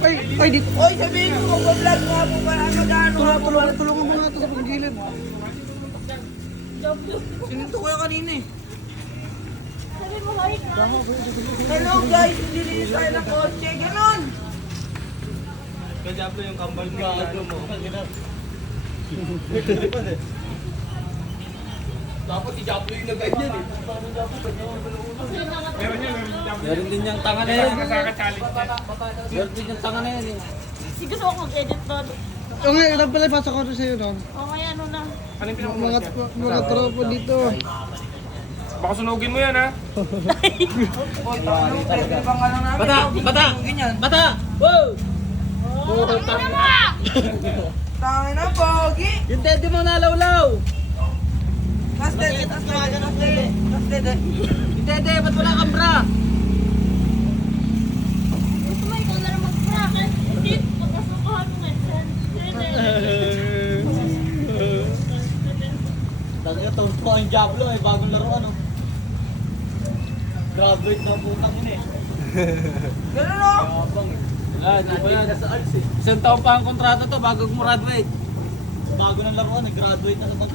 Ay, dito. Oy, sabihin mo, mag-vlog nga po para magano nga po. Tulungan mo nga ito sa panggilid. Sininto ko yung kanina eh. Sabi mo, hi, Hello guys, nililinis tayo ng kotse. Ganon! Kaya po yung kambal mo. Dapat i-jablo yung nag-ganyan eh. Meron din yung tanga na yan. Meron din yung tanga na yan eh. Sige, gusto ako mag-edit doon. O nga, ilang pala ipasa ko sa'yo noon. O kaya ano na. Mga tropa dito. Baka sunugin mo yan ha. Oy, talo, pwede ba nga lang namin? Bata! Bata! Ganyan. Bata! Wow! Ano mo? Tangin na, pogi! Yung teddy mo nalawlaw! Mas dede, mas dede. Yung teddy, ba't wala kang bra? Gusto mo ikaw na lang mag-bracket. Hindi, pagkasukuhan mo nga. Tangina, taon po ang Diablo eh, bagong laruan oh. Graduate na putang ina eh. Ganon o! Ah, di ba yan? Isang taon pa ang kontrata to bago graduate. Bago ng laruan, nag-graduate na naman to.